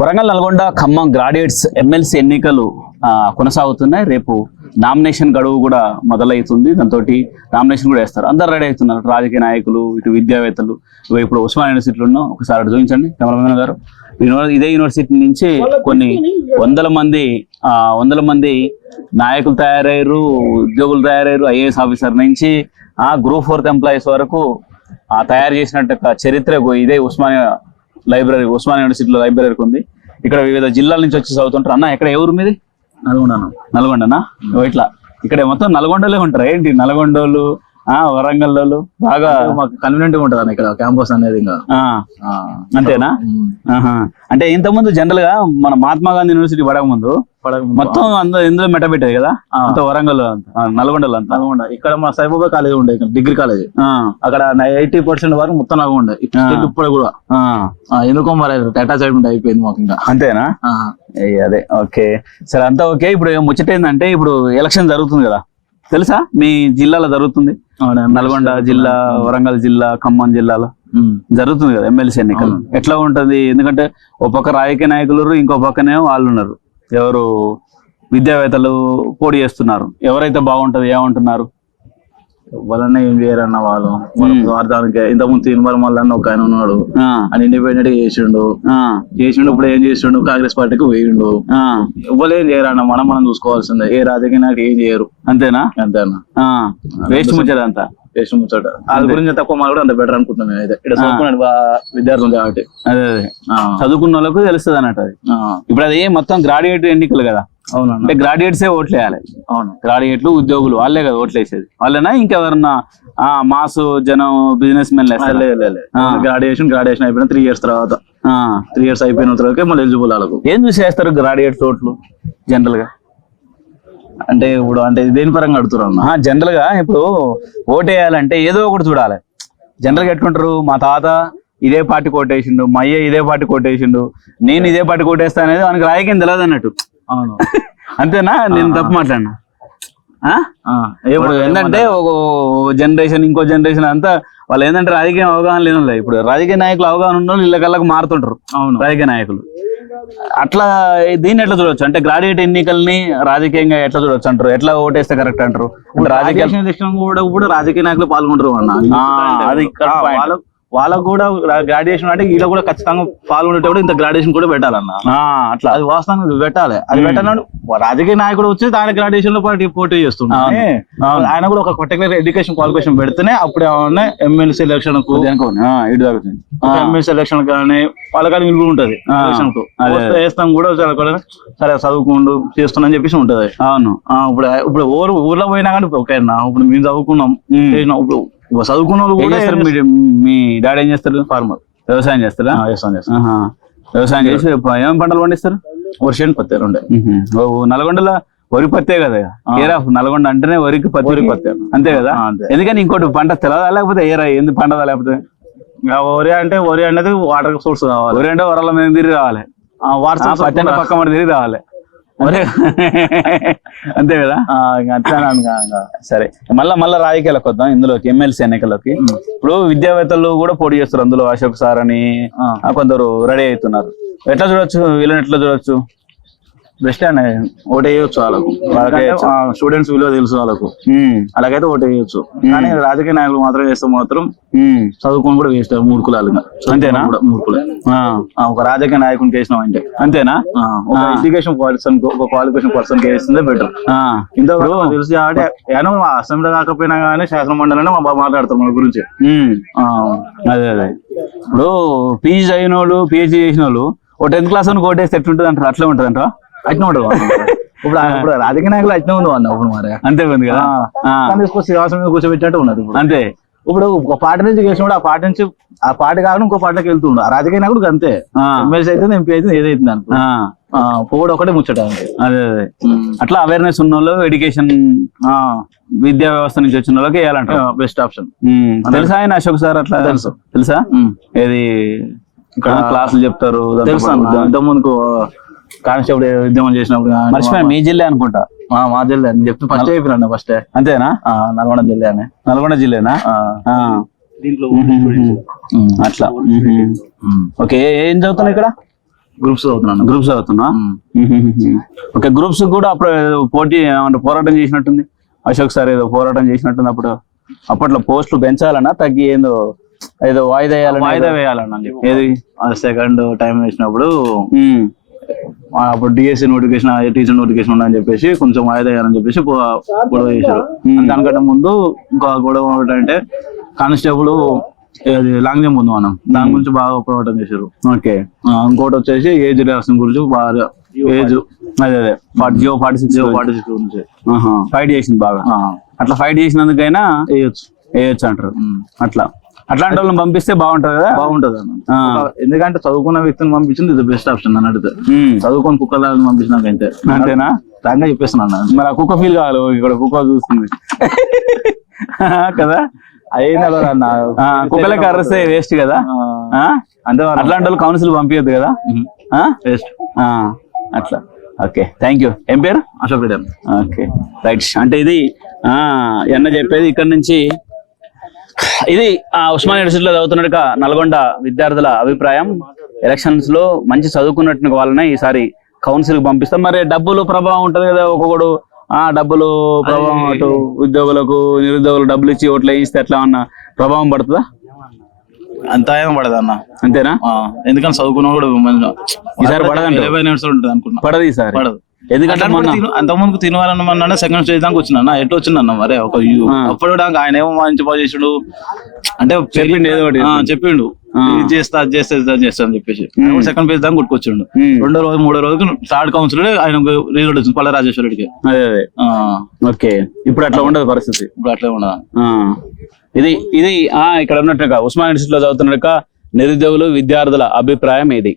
Warangal Nalgonda Khammam graduates MLC ఎన్నికలు కొనసాగుతున్నాయి. రేపు నామినేషన్ గడువు కూడా మొదలవుతుంది. దాంతో నామినేషన్ కూడా వేస్తారు. అందరు రెడీ అవుతున్నారు. రాజకీయ నాయకులు ఇటు విద్యావేత్తలు ఇప్పుడు ఉస్మాన్ యూనివర్సిటీలో ఉన్నాం ఒకసారి అటు చూపించండి. కెమెరామెన్ గారు. ఇదే యూనివర్సిటీ నుంచి కొన్ని వందల మంది ఆ, వందల మంది నాయకులు తయారయ్యారు ఉద్యోగులు తయారయ్యారు ఐఏఎస్ ఆఫీసర్ నుంచి ఆ గ్రూప్ ఫోర్త్ ఎంప్లాయీస్ వరకు తయారు చేసినట్టు చరిత్ర ఇదే ఉస్మానియా లైబ్రరీ ఉస్మానియా యూనివర్సిటీలో లైబ్రరీకి ఉంది. ఇక్కడ వివిధ జిల్లాల నుంచి వచ్చి చదువుతుంటారు. అన్న ఎక్కడ ఎవరు మీది? నల్గొండను? నల్గొండనా? ఇట్లా. ఇక్కడ మొత్తం నల్గొండలే ఉంటారు? ఏంటి? నల్గొండోళ్ళు ఆ వరంగల్లోళ్ళు బాగా మాకు కన్వీనియంట్గా ఉంటుంది అన్న ఇక్కడ క్యాంపస్ అనేది ఇంకా. అంతేనా. అంటే ఇంతకుముందు జనరల్గా మన మహాత్మా గాంధీ యూనివర్సిటీ పడక ముందు మొత్తం అందరూ ఇందులో మెట్టబెట్టేది కదా? ఆ, అంత వరంగల్ నల్గొండలో అంతా. నల్గొండ. ఇక్కడ మా సైబాబా కాలేజ్ ఉండే ఇక్కడ డిగ్రీ కాలేజ్. అక్కడ ఎయిటీ పర్సెంట్ వరకు మొత్తం నల్గొండ. ఇప్పుడు కూడా. ఎందుకో మరి అటాచ్మెంట్ అయిపోయింది మాకు ఇంకా. అంతేనా? అదే ఓకే. సరే అంతా ఓకే. ఇప్పుడు ముచ్చట ఏంటంటే ఇప్పుడు ఎలక్షన్ జరుగుతుంది కదా? తెలుసా? మీ జిల్లాలో జరుగుతుంది. నల్గొండ జిల్లా వరంగల్ జిల్లా ఖమ్మం జిల్లాలో. జరుగుతుంది కదా ఎమ్మెల్సీ ఎన్నికలు. ఎట్లా ఉంటది? ఎందుకంటే ఒక పక్క రాజకీయ నాయకులు ఇంకో పక్కనేమో వాళ్ళు ఉన్నారు. ఎవరు విద్యావేత్తలు పోటీ చేస్తున్నారు? ఎవరైతే బాగుంటది ఏమంటున్నారు? వాళ్ళనే ఏం చేయరన్న వాళ్ళు. స్వార్థానికి ఇంతకుముందు తీన్మల్ మళ్ళీ ఒక ఆయన ఉన్నాడు. ఆయన ఇండిపెండెంట్గా చేసిండు. ఆ, చేసిండు ఇప్పుడు ఏం చేసిండు? కాంగ్రెస్ పార్టీకి వేయిండు ఆ, ఎవరు ఏం చేయరన్న మనం మనం చూసుకోవాల్సిందే. ఏ రాజకీయ ఏం చేయరు. అంతేనా? అంతే అన్న వేస్ట్ ముచ్చదంతా చేసిన ముచ్చట అది గురించి తక్కువ మనం కూడా అంత బెటర్ అనుకుంటున్నాం నేనైతే ఇక్కడ చదువుకున్నాడు విద్యార్థులు కాబట్టి. అదే అదే. చదువుకున్న వాళ్ళకు తెలుస్తుంది అన్నట్టు అది ఇప్పుడు అది మొత్తం గ్రాడ్యుయేట్ ఎన్నికలు కదా. అవునన్న. అంటే గ్రాడ్యుయేట్సే ఓట్లు వేయాలి. అవును. గ్రాడ్యుయేట్లు ఉద్యోగులు వాళ్ళే కదా ఓట్లు వేసేది. వాళ్ళేనా ఇంకెవరన్నా ఆ మాసు జనం బిజినెస్ మెన్. గ్రాడ్యుయేషన్ గ్రాడ్యుయేషన్ అయిపోయిన త్రీ ఇయర్స్ తర్వాత. త్రీ ఇయర్స్ అయిపోయిన తర్వాత మళ్ళీ ఎలిజిబుల్ వాళ్ళకు. ఏం చూసి వేస్తారు గ్రాడ్యుయేట్ ఓట్లు జనరల్గా? అంటే ఇప్పుడు అంటే దేని పరంగా అడుగుతున్నారు అన్న? జనరల్గా ఇప్పుడు ఓటు వేయాలంటే ఏదో ఒకటి చూడాలి. జనరల్గా ఎట్లుంటారు మా తాత ఇదే పార్టీ కొట్టేసిండు మా అయ్య ఇదే పార్టీ కొట్టేసిండు నేను ఇదే పార్టీ కొట్టేస్తా అనేది మనకి రాజకీయం తెలియదు అన్నట్టు. అవును. అంతేనా? నేను తప్పు మాట్లాడినా? ఇప్పుడు ఏంటంటే ఒక జనరేషన్ ఇంకో జనరేషన్ అంతా వాళ్ళు ఏంటంటే రాజకీయ అవగాహన లేని. ఇప్పుడు రాజకీయ నాయకులు అవగాహన ఉన్న వాళ్ళు ఇళ్ళ కళ్ళకు మారుతుంటారు. అవును. రాజకీయ నాయకులు. అట్లా దీన్ని ఎట్లా చూడొచ్చు? అంటే గ్రాడ్యుయేట్ ఎన్నికల్ని రాజకీయంగా ఎట్లా చూడొచ్చు అంటారు? ఎట్లా ఓటేస్తే కరెక్ట్ అంటారు? అంటే రాజకీయ కూడా కూడా రాజకీయ నాయకులు పాల్గొంటారు అన్న. అది. వాళ్ళకు వాళ్ళకు కూడా గ్రాడ్యుయేషన్ అంటే వీళ్ళకి కూడా ఖచ్చితంగా పాల్గొనేటప్పుడు ఇంత గ్రాడ్యుయేషన్ కూడా పెట్టాలన్న. అట్లా. అది వాస్తవంగా పెట్టాలి. అది. పెట్టాలని రాజకీయ నాయకుడు వచ్చి దాని గ్రాడ్యుయేషన్లో పాటు పోటీ చేస్తున్నాడు. ఆయన కూడా ఒక పర్టికులర్ ఎడ్యుకేషన్ క్వాలిఫికేషన్ పెడితేనే అప్పుడు ఏమన్నా ఎమ్మెల్సీ ఎలక్షన్కు ఎమ్మెల్సీ ఎలక్షన్ కానీ వాళ్ళకి విలువ ఉంటది. ఎలక్షన్కు. వస్తే కూడా సరే చదువుకుండు చేస్తున్నా అని చెప్పేసి ఉంటది అవును. ఇప్పుడు ఇప్పుడు ఊరు ఊర్లో పోయినా కానీ ఓకే అన్న ఇప్పుడు మేము చదువుకున్నాం ఇప్పుడు చదువుకున్న వాళ్ళు కూడా చేస్తారు? మీ డాడీ ఏం చేస్తారు? ఫార్మర్. వ్యవసాయం చేస్తారా? చేస్తాం చేస్తాం ఆహా. వ్యవసాయం చేసి ఏమేమి పంటలు పండిస్తారు? వర్షం పత్తి. ఓ నల్గొండలో వరి పత్తే కదా? ఆఫ్ నల్గొండ అంటేనే వరికి పత్తి. వరి పత్తి. అంతే కదా. ఎందుకని ఇంకోటి పంట తెలదా? లేకపోతే ఏరా ఎందుకు పండదా లేకపోతే? వరి అంటే వరి అనేది వాటర్ సోర్స్ కావాలి. వరి అంటే వరల మీద తిరిగి రావాలి. పత్తి అంటే పక్క మన తిరిగి రావాలి. అంతే అంతే కదా? అట్లా. సరే. మళ్ళా మళ్ళా రాజకీయాలకు వద్దాం ఇందులోకి ఎమ్మెల్సీ ఎన్నికల్లోకి. ఇప్పుడు విద్యావేత్తలు కూడా పోటీ చేస్తారు అందులో అశోక్ సార్ అని కొందరు రెడీ అవుతున్నారు. ఎట్లా చూడొచ్చు? వీళ్ళని ఎట్లా చూడొచ్చు? బెస్ట్ అండి ఓటు వేయొచ్చు వాళ్ళకు. స్టూడెంట్స్ విలువ తెలుసు వాళ్ళకు. అలాగైతే ఓటు వేయొచ్చు కానీ రాజకీయ నాయకులు మాత్రం వేస్తే మాత్రం. చదువుకొని కూడా వేస్ట్ మూడు కులాలు. అంతేనా? ఆ, ఒక రాజకీయ నాయకుని వేసినాం అంటే. అంతేనా? ఒక. ఎడ్యుకేషన్ పర్సన్ ఒక క్వాలిఫికేషన్ పర్సన్ వేస్తుందే బెటర్ నాకు తెలుసు కాబట్టి ఏమో అసెంబ్లీ కాకపోయినా కానీ శాసన మండలినే మా బాబు మాట్లాడతారు మన గురించి. అదే అదే. ఇప్పుడు పీజీ చదివిన వాళ్ళు పిహెచ్డీ చేసిన వాళ్ళు ఓ టెన్త్ క్లాస్ అని కోటేస్తే ఎట్లుంటుంది అంటారు అట్లే ఉంటుంది అంటారా అట్నే. ఇప్పుడు ఇప్పుడు రాజకీయ నాయకులు అట్నే ఉంది అన్న ఇప్పుడు మరి. అంతే ఉంది కదా? తీసుకొచ్చి సింహాసనం మీద కూర్చోబెట్టినట్టు ఉన్నది అంతే. ఇప్పుడు ఒక పార్టీ నుంచి గెలిచినప్పుడు ఆ పార్టీ నుంచి ఆ పార్టీ కాకుండా ఇంకో పార్టీకి వెళ్తుండు. ఆ రాజకీయ నాయకుడు అంతే. ఎమ్మెల్సీ అయితే ఎంపీ అయితే ఏదైతుంది అనుకో ఒకటే ముచ్చట అదే అదే. అట్లా అవేర్నెస్ ఉన్న వాళ్ళు ఎడ్యుకేషన్ విద్యా వ్యవస్థ నుంచి వచ్చిన వాళ్ళకి వేయాలంటారు. Best option. తెలుసా ఆయన అశోక్ సార్ అట్లా? తెలుసు. తెలుసా? ఏది? ఇక్కడ క్లాసులు చెప్తారు దాంతో తెలుసు పాటు అన్న. ఇంత ముందుకు కానిస్టేబుల్ ఉద్యమం చేసినప్పుడు కానీ మర్చిపోయా మీ జిల్లా అనుకుంటా. మా మా జిల్లా. అని చెప్తే ఫస్ట్ చెప్పిన ఫస్ట్ అంతేనా? నల్గొండ జిల్లా అని నల్గొండ జిల్లేనా. దీంట్లో అట్లా. ఓకే ఏం చదువుతున్నావు ఇక్కడ? గ్రూప్స్ చదువుతున్నాను గ్రూప్స్ చదువుతున్నా ఓకే గ్రూప్స్ కూడా అప్పుడు ఏదో పోటీ ఏమంటారు పోరాటం చేసినట్టుంది? అశోక్ సార్ ఏదో పోరాటం చేసినట్టుంది అప్పుడు. అప్పట్లో పోస్టులు పెంచాలన్నా తగ్గి ఏందో ఏదో వాయిదా వేయాలని వాయిదా వేయాలన్న ఏది? సెకండ్ టైం వేసినప్పుడు అప్పుడు డిఎస్సి నోటిఫికేషన్ టీచర్ నోటిఫికేషన్ ఉందని చెప్పేసి కొంచెం వాయిదా వేయాలని చెప్పేసి గొడవ చేశారు. Hmm. దానికంటే ముందు ఇంకా గొడవ ఏంటంటే కానిస్టేబుల్ అది లాంగ్ జంప్ ఉంది మనం. దాని గురించి బాగా పోరాటం చేశారు. ఓకే. ఇంకోటి వచ్చేసి ఏజ్ రిలాక్షన్ గురించి బాగా ఏజ్ అదే అదే. Forty GO forty six forty six గురించి. ఫైట్ చేసింది బాగా. అట్లా ఫైట్ చేసినందుకైనా వేయొచ్చు. వేయొచ్చు అంటారు. ఉమ్. అట్లా. అట్లాంటి వాళ్ళని పంపిస్తే బాగుంటది కదా? బాగుంటది ఎందుకంటే చదువుకున్న వ్యక్తిని పంపించింది ఇది బెస్ట్ ఆప్షన్ అని అడిగితే. ఉమ్, చదువుకొని కుక్కలను పంపించినాకంటే అంతేనా? రంగా చెప్పేస్తున్నాను. మరి ఆ కుక్క ఫీల్ కావాలి ఇక్కడ కుక్క చూస్తుంది. కదా? అయ్యింది అన్న. కుక్కలకి అరిస్తే వేస్ట్ కదా? అంతే. అట్లాంటి వాళ్ళు కౌన్సిల్ పంపించద్దు కదా? ఆ, అట్లా. ఓకే థ్యాంక్ యూ ఏం పేరు? అశోక్. ఓకే రైట్ అంటే ఇది ఎన్న చెప్పేది? ఇక్కడ నుంచి ఇది ఆ ఉస్మాన్ యూనివర్సిటీలో చదువుతున్నట్టుగా నల్గొండ విద్యార్థుల అభిప్రాయం. ఎలక్షన్స్లో మంచి చదువుకున్నట్టు వాళ్ళని ఈసారి కౌన్సిల్కి పంపిస్తాం. మరి డబ్బులు ప్రభావం ఉంటది కదా ఒక్కొక్కడు ఆ డబ్బులు ప్రభావం అటు ఉద్యోగులకు నిరుద్యోగులకు డబ్బులు ఇచ్చి ఓట్లు వేయిస్తే ఎట్లా ఉన్న ప్రభావం పడుతుందా? అంత ఏం పడదు అన్న అంతేనా ఎందుకంటే చదువుకున్నా కూడా ఈసారి పడదంటావు? ఇరవై నిమిషాలు ఉంటుంది అనుకున్నా పడదు ఈసారి. పడదు. ఎందుకంటే మొన్న అంత ముందుకు తినవాలన్న సెకండ్ స్టేజ్ దాకా వచ్చిన ఎట్లా వచ్చిందన్న మరే? ఒక. అప్పుడు కూడా ఆయన ఏమో మంచి బాగా చేసిండు. అంటే చెప్పిండు ఏదో ఒకటి. చెప్పిండు. ఇది చేస్తా అది చేస్తా ఇది చేస్తా అని చెప్పేసి. సెకండ్ పేజ్ దాకా కొట్టుకొచ్చిండు. రెండో రోజు మూడో రోజు థర్డ్ కౌన్సిల్ ఆయన రిజల్ట్ వచ్చింది పల్ల రాజేశ్వర రెడ్డికి. అదే అదే. ఓకే. ఇప్పుడు అట్లా ఉండదు పరిస్థితి. ఇప్పుడు అట్లే ఉండదు. ఇది ఇది ఆ ఇక్కడ ఉన్నట్టుగా ఉస్మాన్ యూనివర్సిటీలో చదువుతున్నట్టుగా నిరుద్యోగులు విద్యార్థుల అభిప్రాయం ఇది